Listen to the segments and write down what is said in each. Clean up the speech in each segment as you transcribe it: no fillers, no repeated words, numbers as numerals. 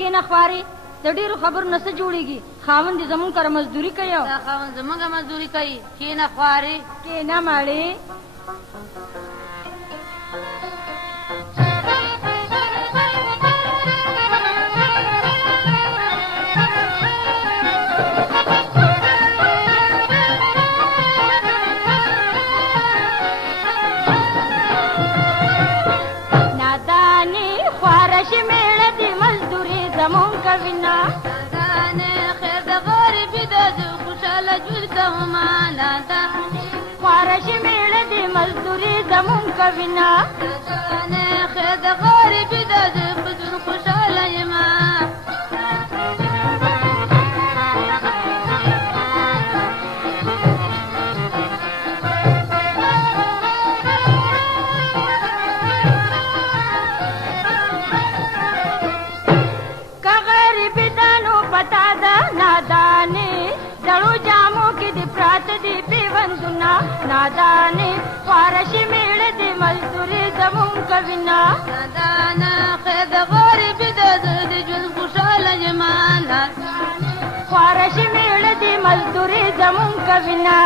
کېنه خوارې د ډېرو خبرو نه څه جوړېږي خاوند دې زمونږ کره مزدوري کوي دا خاوند زمونږه مزدوري کوي کېنه خوارې کېنه ماړې خوارشی میړه دې مزدوري زمون کوینا نه خیر د غریبي د بدون خوشاله یما که غریبي دانو پتا ده نادانې زړو جامو کې دې پراته دي پیوندونه نادانې خوارشي میړه دې مزدوري زمون کوینا نادانه خیر د غریبي د ژوند خوشاله یما خوارشي میړه دې مزدوري زمون کوینا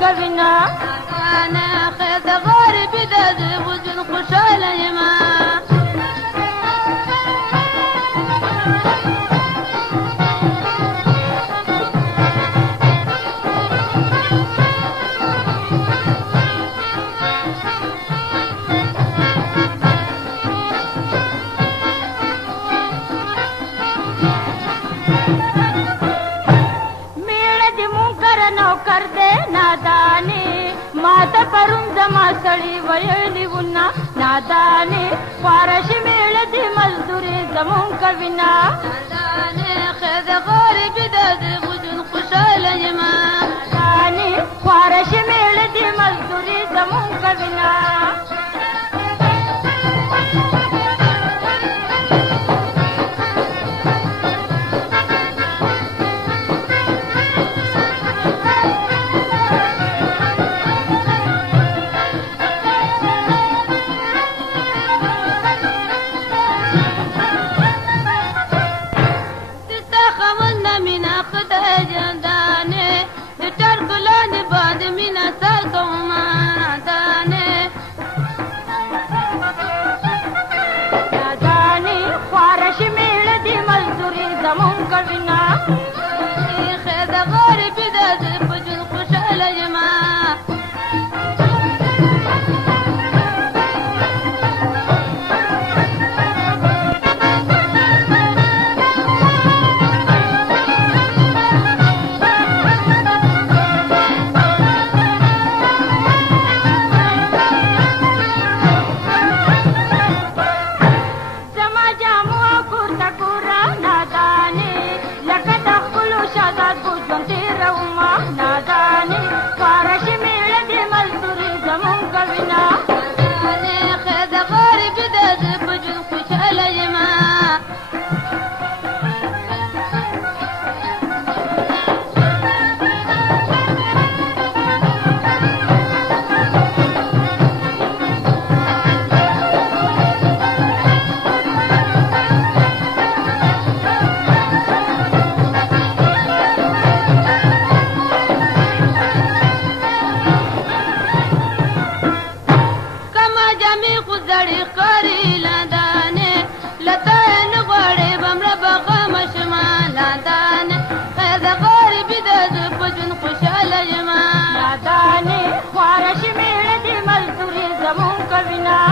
کوینا انا خیر د غریبي د وجود خوشاله یما माता परुण जमा सड़ी वयली उन्ना नादाने خوارشی میړه دې مزدوري زمون کوینا نادانې خیر د غریبي د وجود خوشاله یما نادانې خوارشی میړه دې مزدوري زمون کوینا خوارشی میړه دې مزدوري زمون کوینا